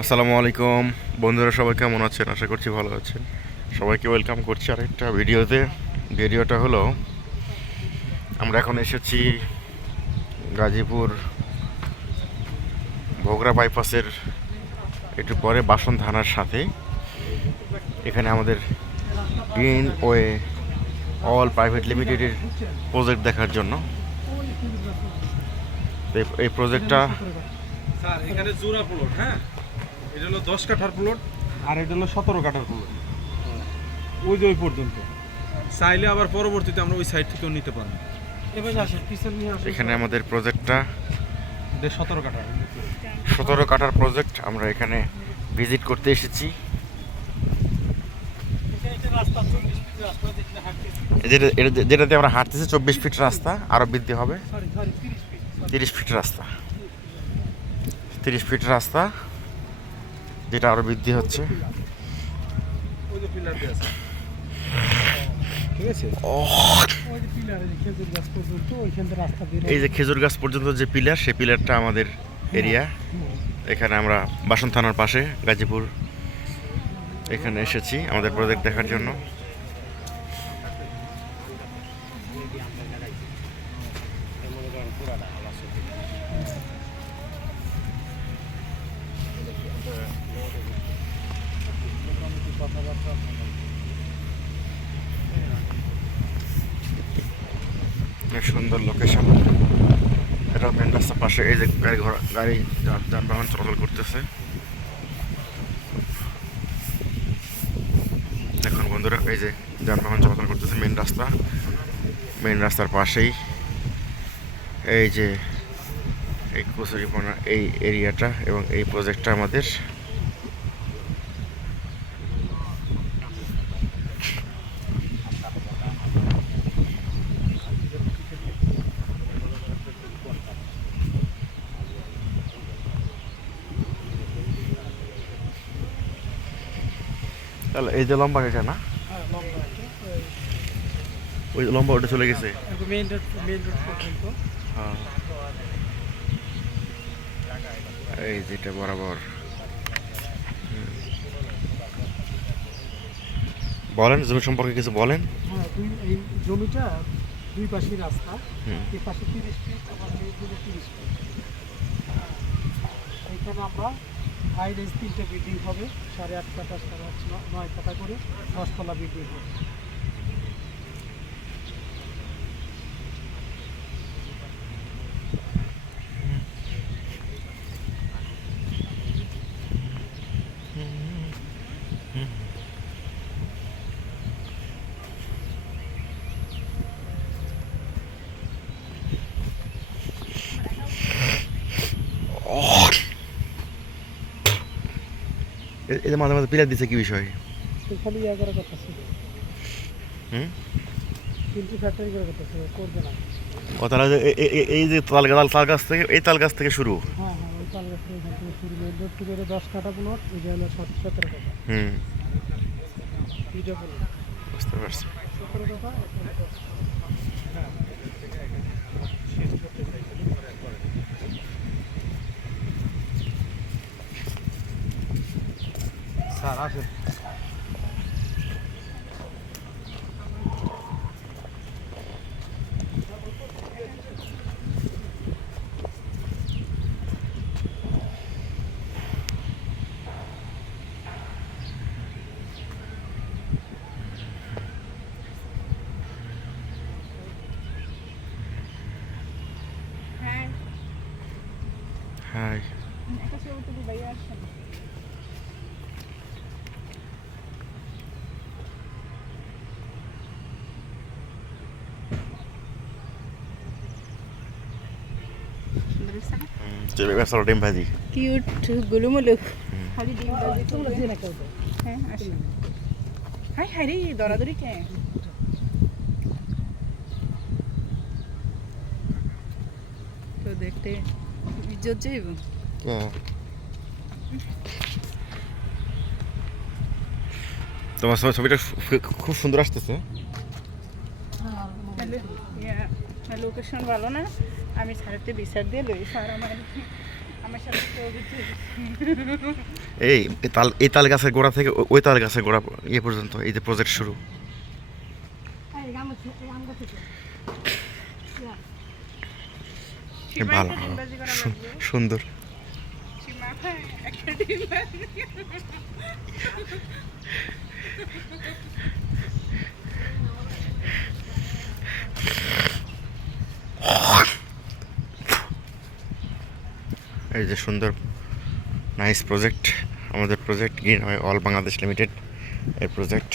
আসসালামু আলাইকুম বন্ধুরা, সবাই কেমন আছেন? আশা করছি ভালো আছেন। সবাইকে ওয়েলকাম করছি আরেকটা ভিডিওতে। ভিডিওটা হলো, আমরা এখন এসেছি গাজীপুর ভোগড়া বাইপাসের একটু পরে বাসন থানার সাথে। এখানে আমাদের গ্রিন ওয়ে অল প্রাইভেট লিমিটেডের প্রজেক্ট দেখার জন্য। এই প্রজেক্টটা স্যার এখানে জোড়া প্লট, হ্যাঁ, এটা হলো 10 কাঠার প্লট আর এটা হলো 17 কাঠার প্লট। ওই যে ওই পর্যন্ত চাইলে আবার পরবর্তীতে আমরা ওই সাইড থেকেও নিতে পারবো। এখানে আমাদের প্রজেক্টটা 17 কাঠার 17 কাঠার প্রজেক্ট। আমরা এখানে ভিজিট করতে এসেছি। যেটাতে আমরা হাঁটতেছি 24 ফিট রাস্তা, আরও বৃদ্ধি হবে 30 ফিট রাস্তা। 30 ফিট রাস্তা, যেটা আরও বৃদ্ধি হচ্ছে। ওই যে পিলার দিয়ে আছে, ঠিক আছে। এই যে খেজুর গাছ পর্যন্ত যে পিলার, সেই পিলারটা আমাদের এরিয়া। এখানে আমরা বাসন থানার পাশে গাজীপুর এখানে এসেছি আমাদের প্রজেক্ট দেখার জন্য। সুন্দর লোকেশন। এটা মেন রাস্তার পাশে। এই যে গাড়ি যানবাহন চলাচল করতেছে। এখন বন্ধুরা, এই যে যানবাহন চলাচল করতেছে মেন রাস্তার পাশেই। এই যে এই কচুরিপানা এই এরিয়াটা এবং এই প্রজেক্টটা আমাদের। তাহলে এই যে লম্বা গেছে না, ওই লম্বা ওটা চলে গেছে। হ্যাঁ, এই যেটা বরাবর। বলেন জমি সম্পর্কে কিছু বলেন। হ্যাঁ, এই জমিটা দুই পাশে রাস্তা, এই পাশে 30 ফিট, আমার এই দিকে 30 ফিট। এইখানে আমরা হাইরেজ 3টে বিল্ডিং হবে, 8.5 কাঠা, 9 কাঠা করে 10 তলা বিল্ডিং হবে। এই যে মাঝে মাঝে পিলার দিছে, কি বিষয়? এখানে ইয়া করার কথা ছিল, কিন্তু ফ্যাক্টরি করার কথা ছিল, করবে না। ও তাহলে এই যে তাল গাছ থেকে শুরু। হ্যাঁ হ্যাঁ, ওই তাল গাছ থেকে এখান থেকে শুরু, মেন রোড থেকে 10 কাঠা প্লট, এই যে হলো 17 কাঠা। দুইটা প্লট, বুঝতে পারছি। 17 কাঠা। স্যার আসেন। হাই। বেসাল ডিম ভাজি। কিউট গুলুমুলুক খালি ডিম ভাজি তোমরা করবে। দিয়ে না কেউ তো। হ্যাঁ আসি। হাই হাই রে দরাদরি কে তো দেখতে ইজ্জত যাইব। তোমার ছবিটা খুব সুন্দর আসতেছে। লোকেশন ভালো না, আমি স্যারতে বিচার দিয়ে লই। স্যার আমার সাথে তো কিছু এই তাল গাছের গোড়া থেকে ওই তাল গাছের গোড়া ইয়ে পর্যন্ত এই যে প্রজেক্ট শুরু। সীমা ভালো একটা ডিমবাজি করা সু- লাগবে। সুন্দর। সীমা একটা ডিমবাজি। এই যে সুন্দর নাইস প্রজেক্ট, আমাদের project green all Bangladesh limited এর প্রজেক্ট।